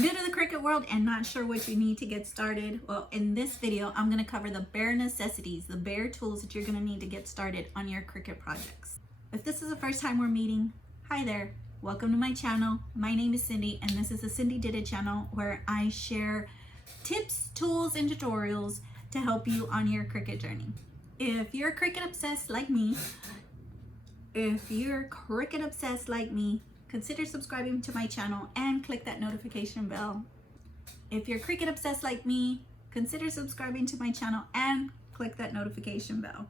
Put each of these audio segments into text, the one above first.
New to the Cricut world and not sure what you need to get started? Well, in this video, I'm going to cover the bare necessities, the bare tools that you're going to need to get started on your Cricut projects. If this is the first time we're meeting, hi there. Welcome to my channel. My name is Cindy, and this is the Cindy Did It channel where I share tips, tools, and tutorials to help you on your Cricut journey. If you're Cricut obsessed like me, consider subscribing to my channel and click that notification bell. If you're Cricut obsessed like me, consider subscribing to my channel and click that notification bell.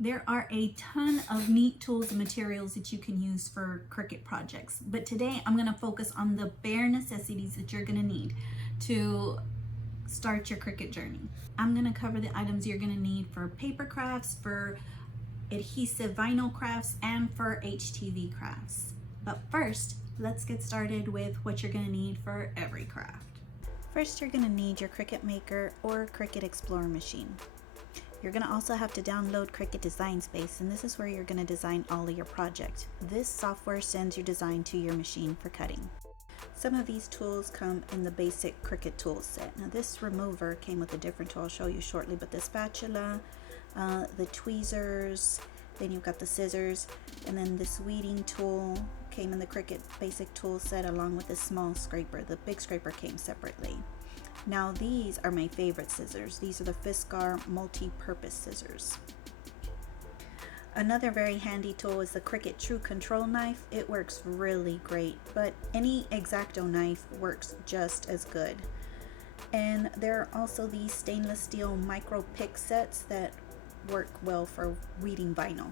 There are a ton of neat tools and materials that you can use for Cricut projects, but today I'm going to focus on the bare necessities that you're going to need to start your Cricut journey. I'm going to cover the items you're going to need for paper crafts, for adhesive vinyl crafts, and for HTV crafts. But first, let's get started with what you're going to need for every craft. First, you're going to need your Cricut Maker or Cricut Explorer machine. You're going to also have to download Cricut Design Space, and this is where you're going to design all of your project. This software sends your design to your machine for cutting. Some of these tools come in the basic Cricut tool set. Now this remover came with a different tool I'll show you shortly, but the spatula, the tweezers, then you've got the scissors, and then this weeding tool came in the Cricut basic tool set along with the small scraper. The big scraper came separately. Now these are my favorite scissors. These are the Fiskar multi-purpose scissors. Another very handy tool is the Cricut True Control knife. It works really great, but any X-Acto knife works just as good. And there are also these stainless steel micro pick sets that work well for weeding vinyl.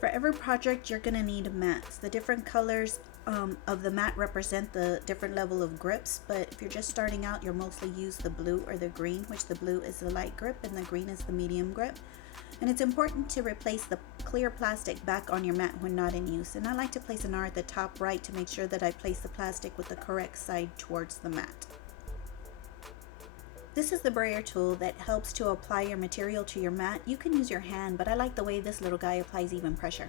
For every project, you're gonna need mats. The different colors of the mat represent the different level of grips, but if you're just starting out, you'll mostly use the blue or the green, which the blue is the light grip and the green is the medium grip. And it's important to replace the clear plastic back on your mat when not in use. And I like to place an R at the top right to make sure that I place the plastic with the correct side towards the mat. This is the Brayer tool that helps to apply your material to your mat. You can use your hand, but I like the way this little guy applies even pressure.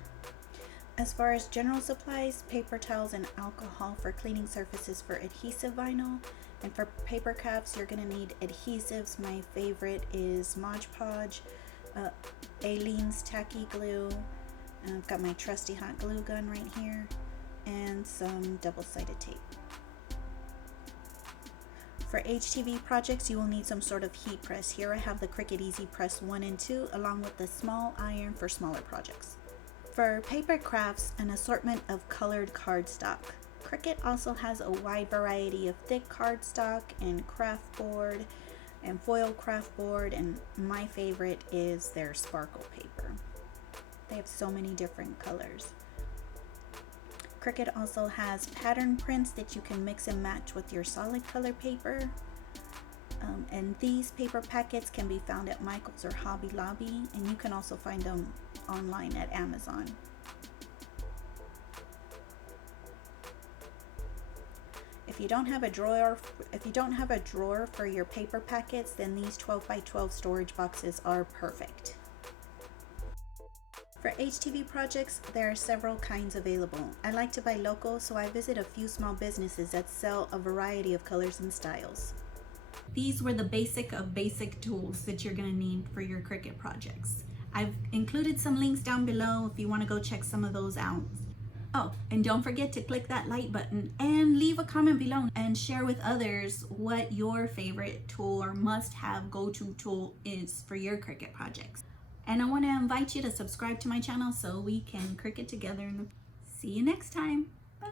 As far as general supplies, paper towels and alcohol for cleaning surfaces for adhesive vinyl. And for paper crafts, you're going to need adhesives. My favorite is Mod Podge, Aleene's tacky glue. I've got my trusty hot glue gun right here, and some double-sided tape. For HTV projects, you will need some sort of heat press. Here I have the Cricut Easy Press 1 and 2, along with the small iron for smaller projects. For paper crafts, an assortment of colored cardstock. Cricut also has a wide variety of thick cardstock and craft board and foil craft board, and my favorite is their sparkle paper. They have so many different colors. Cricut also has pattern prints that you can mix and match with your solid color paper. And these paper packets can be found at Michael's or Hobby Lobby, and you can also find them online at Amazon. If you don't have a drawer for your paper packets, then these 12 by 12 storage boxes are perfect. For HTV projects, there are several kinds available. I like to buy local, so I visit a few small businesses that sell a variety of colors and styles. These were the basic of basic tools that you're going to need for your Cricut projects. I've included some links down below if you want to go check some of those out. Oh, and don't forget to click that like button and leave a comment below and share with others what your favorite tool or must-have go-to tool is for your Cricut projects. And I want to invite you to subscribe to my channel so we can Cricut together. See you next time. Bye.